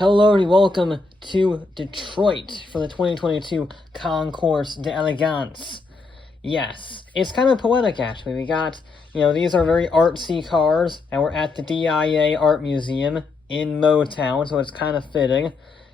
Hello and welcome to Detroit for the 2022 Concours d'Elegance. Yes, it's kind of poetic actually. We got, these are very artsy cars, and we're at the DIA Art Museum in Motown, so it's kind of fitting.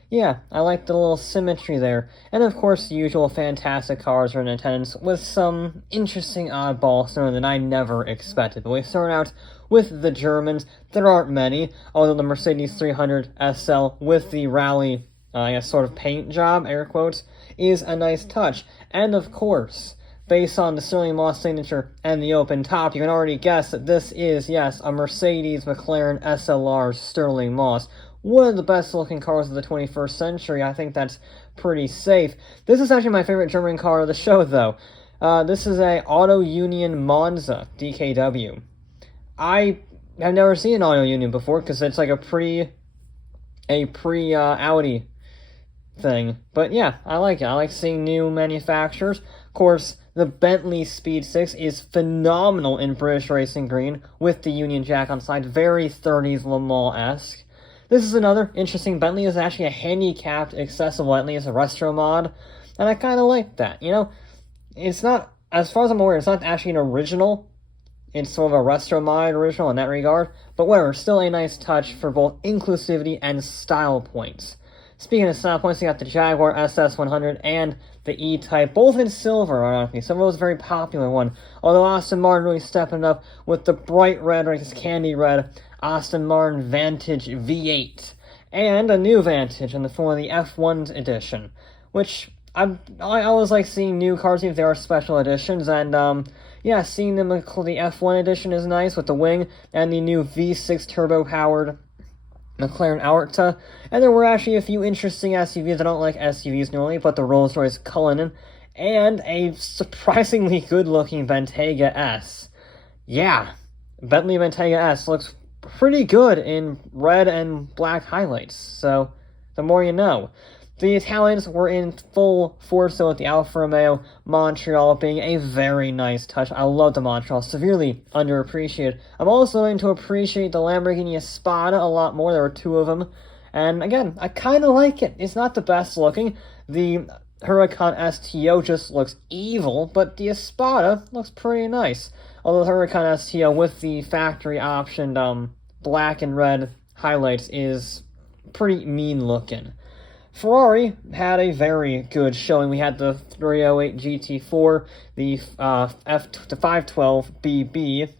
Yeah, I like the little symmetry there. And of course, the usual fantastic cars are in attendance with some interesting oddballs that I never expected. But we start out with the Germans. There aren't many, although the Mercedes 300 SL with the rally, sort of paint job, air quotes, is a nice touch. And of course, based on the Sterling Moss signature and the open top, you can already guess that this is, yes, a Mercedes McLaren SLR Sterling Moss. One of the best looking cars of the 21st century. I think that's pretty safe. This is actually my favorite German car of the show, though. This is a Auto Union Monza DKW. I have never seen an Auto Union before because it's like a pre Audi thing. But yeah, I like it. I like seeing new manufacturers. Of course, the Bentley Speed 6 is phenomenal in British Racing Green with the Union Jack on side. Very 30s Le Mans-esque. This is another interesting Bentley. It's actually a handicapped accessible Bentley. It's a retro mod, and I kind of like that. It's not, as far as I'm aware, it's not actually an original. It's sort of a retro mod original in that regard, but whatever, still a nice touch for both inclusivity and style points. Speaking of style points, we got the Jaguar SS100 and the E-Type, both in silver, ironically. Silver was a very popular one, although Aston Martin really stepping up with the bright red, or this candy red, Aston Martin Vantage V8, and a new Vantage in the form of the F1 edition, which I always like seeing new cars, even if they are special editions, and yeah, seeing them, the F1 edition is nice with the wing, and the new V6 turbo-powered McLaren Arta, and there were actually a few interesting SUVs. I don't like SUVs normally, but the Rolls-Royce Cullinan, and a surprisingly good-looking Bentayga S. Yeah, Bentley Bentayga S looks pretty good in red and black highlights, so the more you know. The Italians were in full force, though, with the Alfa Romeo Montreal being a very nice touch. I love the Montreal, severely underappreciated. I'm also going to appreciate the Lamborghini Espada a lot more. There were two of them, and again, I kind of like it. It's not the best looking. The Huracan STO just looks evil, but the Espada looks pretty nice. Although the Huracan STO with the factory optioned black and red highlights is pretty mean looking. Ferrari had a very good showing. We had the 308 GT4, the 512 BB,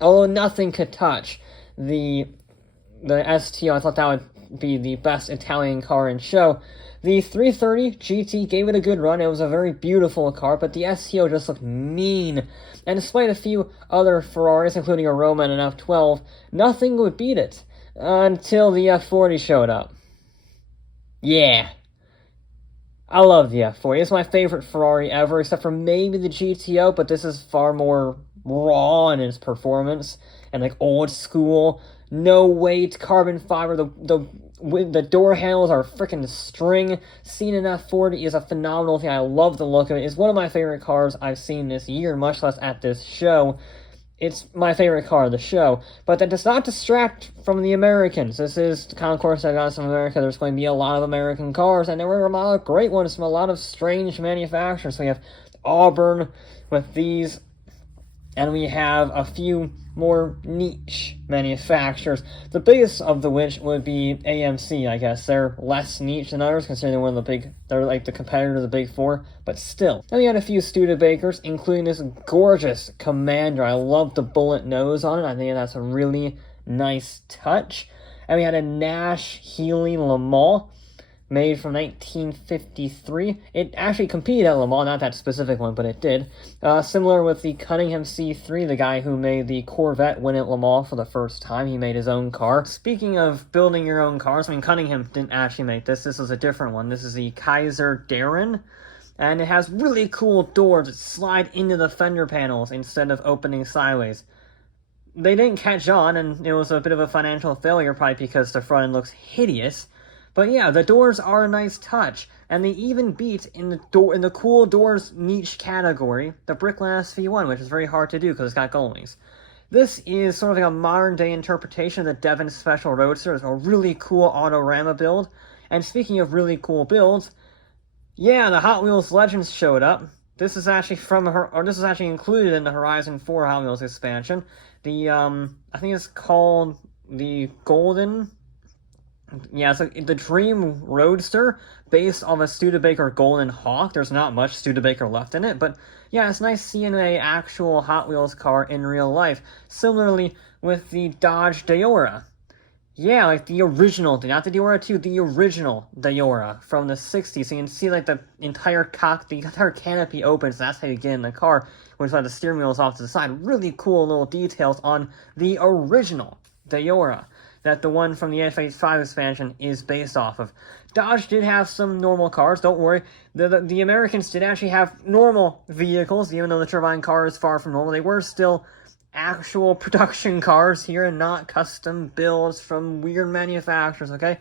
although nothing could touch the STO. I thought that would be the best Italian car in show. The 330 GT gave it a good run. It was a very beautiful car, but the STO just looked mean. And despite a few other Ferraris, including a Roma and an F12, nothing would beat it until the F40 showed up. Yeah. I love the F40. It's my favorite Ferrari ever, except for maybe the GTO, but this is far more raw in its performance, and like old school, no weight, carbon fiber, the door handles are freaking string. Seeing an F40 is a phenomenal thing. I love the look of it. It's one of my favorite cars I've seen this year, much less at this show. It's my favorite car of the show, but that does not distract from the Americans. This is the Concours d'Elegance of America. There's going to be a lot of American cars, and there were a lot of great ones from a lot of strange manufacturers. So we have Auburn with these, and we have a few more niche manufacturers. The biggest of the which would be AMC, I guess. They're less niche than others, considering they're one of the big, they're like the competitor of the big four, but still. Then we had a few Studebakers, including this gorgeous Commander. I love the bullet nose on it. I think that's a really nice touch. And we had a Nash Healey Le Mans, made from 1953. It actually competed at Le Mans, not that specific one, but it did. Similar with the Cunningham C3, the guy who made the Corvette win at Le Mans for the first time. He made his own car. Speaking of building your own cars, Cunningham didn't actually make this. This was a different one. This is the Kaiser Darren, and it has really cool doors that slide into the fender panels instead of opening sideways. They didn't catch on, and it was a bit of a financial failure, probably because the front end looks hideous. But yeah, the doors are a nice touch, and they even beat in the cool doors niche category the Bricklin SV1, which is very hard to do because it's got gull wings. This is sort of like a modern-day interpretation of the Devon Special Roadster. It's a really cool Autorama build. And speaking of really cool builds, yeah, the Hot Wheels Legends showed up. This is actually this is actually included in the Horizon 4 Hot Wheels expansion. The, I think it's called the Golden... Yeah, it's like the Dream Roadster, based on a Studebaker Golden Hawk. There's not much Studebaker left in it, but yeah, it's nice seeing an actual Hot Wheels car in real life. Similarly with the Dodge Deora. Yeah, like the original, not the Deora 2, the original Deora from the 60s. So you can see like the entire canopy opens, that's how you get in the car, which like the steering wheel is off to the side. Really cool little details on the original Deora that the one from the FH5 expansion is based off of. Dodge did have some normal cars, don't worry. The Americans did actually have normal vehicles, even though the turbine car is far from normal. They were still actual production cars here and not custom builds from weird manufacturers, okay?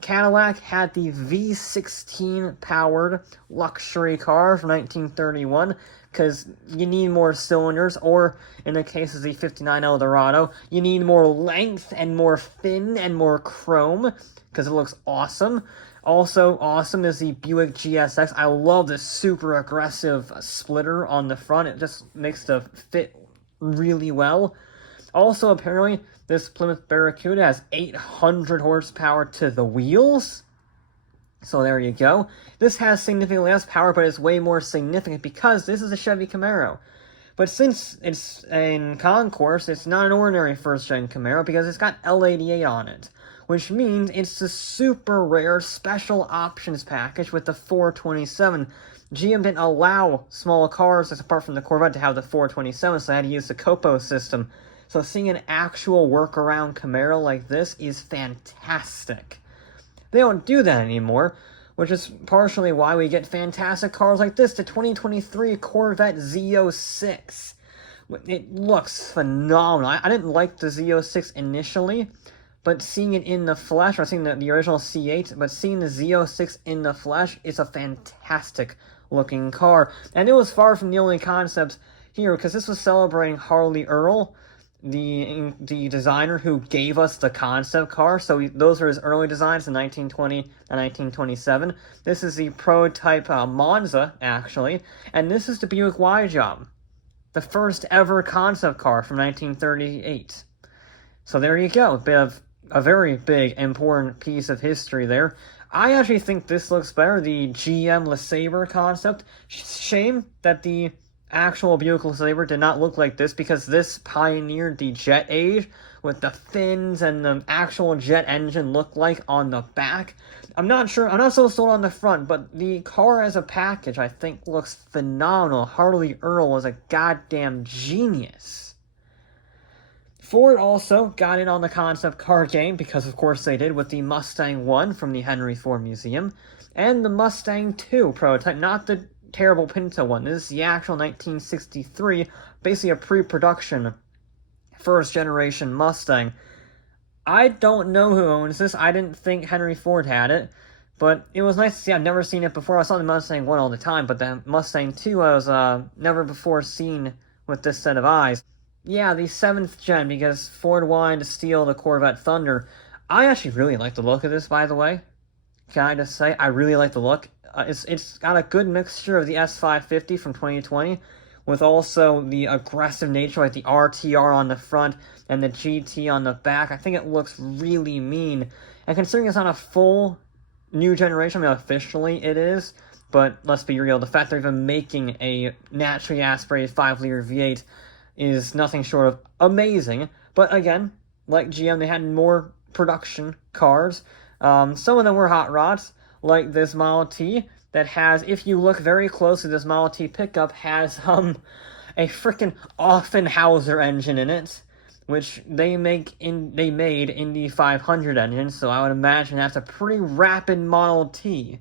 Cadillac had the V16 powered luxury car from 1931, because you need more cylinders, or in the case of the 59 Eldorado, you need more length and more fin and more chrome, because it looks awesome. Also awesome is the Buick GSX. I love the super aggressive splitter on the front. It just makes the fit really well. Also, apparently, this Plymouth Barracuda has 800 horsepower to the wheels. So there you go. This has significantly less power, but it's way more significant because this is a Chevy Camaro. But since it's in Concours, it's not an ordinary first-gen Camaro because it's got L88 on it, which means it's the super rare special options package with the 427. GM didn't allow small cars, apart from the Corvette, to have the 427, so they had to use the Copo system. So seeing an actual workaround Camaro like this is fantastic. They don't do that anymore, which is partially why we get fantastic cars like this, the 2023 Corvette Z06. It looks phenomenal. I didn't like the Z06 initially, but seeing it in the flesh, or seeing the original C8, but seeing the Z06 in the flesh, it's a fantastic looking car. And it was far from the only concepts here, because this was celebrating Harley Earl, the designer who gave us the concept car. So those are his early designs in 1920 and 1927. This is the prototype Monza, actually, and this is the Buick Y-Job, the first ever concept car from 1938. So there you go, a very big, important piece of history there. I actually think this looks better, the GM LeSabre concept. Shame that the actual Buick LeSabre did not look like this, because this pioneered the jet age with the fins and the actual jet engine look like on the back. I'm not so sold on the front, but the car as a package I think looks phenomenal. Harley Earl was a goddamn genius. Ford also got in on the concept car game, because of course they did, with the Mustang 1 from the Henry Ford Museum, and the Mustang 2 prototype, not the terrible Pinto one. This is the actual 1963, basically a pre-production first-generation Mustang. I don't know who owns this. I didn't think Henry Ford had it, but it was nice to see. I've never seen it before. I saw the Mustang 1 all the time, but the Mustang 2 I was never before seen with this set of eyes. Yeah, the 7th gen, because Ford wanted to steal the Corvette Thunder. I actually really like the look of this, by the way. Can I just say, I really like the look. It's got a good mixture of the S550 from 2020, with also the aggressive nature, like the RTR on the front and the GT on the back. I think it looks really mean. And considering it's not a full new generation, I mean, officially it is, but let's be real, the fact they're even making a naturally aspirated 5-liter V8 is nothing short of amazing. But again, like GM, they had more production cars. Some of them were hot rods, like this Model T, that has, if you look very closely, this Model T pickup has a freaking Offenhauser engine in it, which they made in the 500 engine, so I would imagine that's a pretty rapid Model T.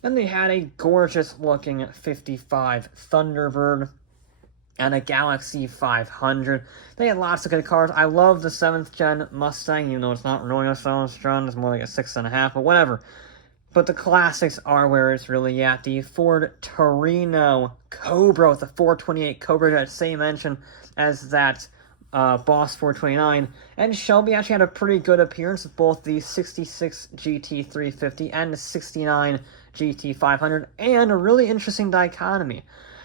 Then they had a gorgeous looking 55 Thunderbird and a Galaxy 500. They had lots of good cars. I love the 7th gen Mustang, even though it's not really a 7th gen, it's more like a 6.5, but whatever. But the classics are where it's really at. The Ford Torino Cobra with the 428 Cobra, that same engine as that Boss 429, and Shelby actually had a pretty good appearance with both the 66 GT350 and the 69 GT500, and a really interesting dichotomy,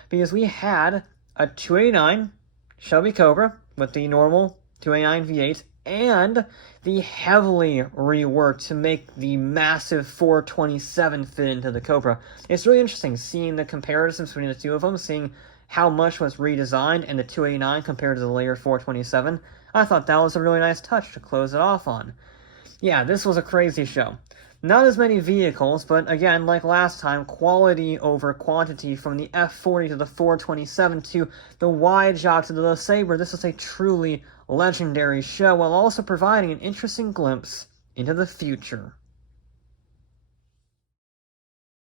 because we had a 289 Shelby Cobra with the normal 289 V8, and the heavily reworked to make the massive 427 fit into the Cobra. It's really interesting seeing the comparisons between the two of them, seeing how much was redesigned in the 289 compared to the later 427. I thought that was a really nice touch to close it off on. Yeah, this was a crazy show. Not as many vehicles, but again, like last time, quality over quantity from the F40 to the 427 to the wide shot to the LeSabre. This is a truly legendary show, while also providing an interesting glimpse into the future.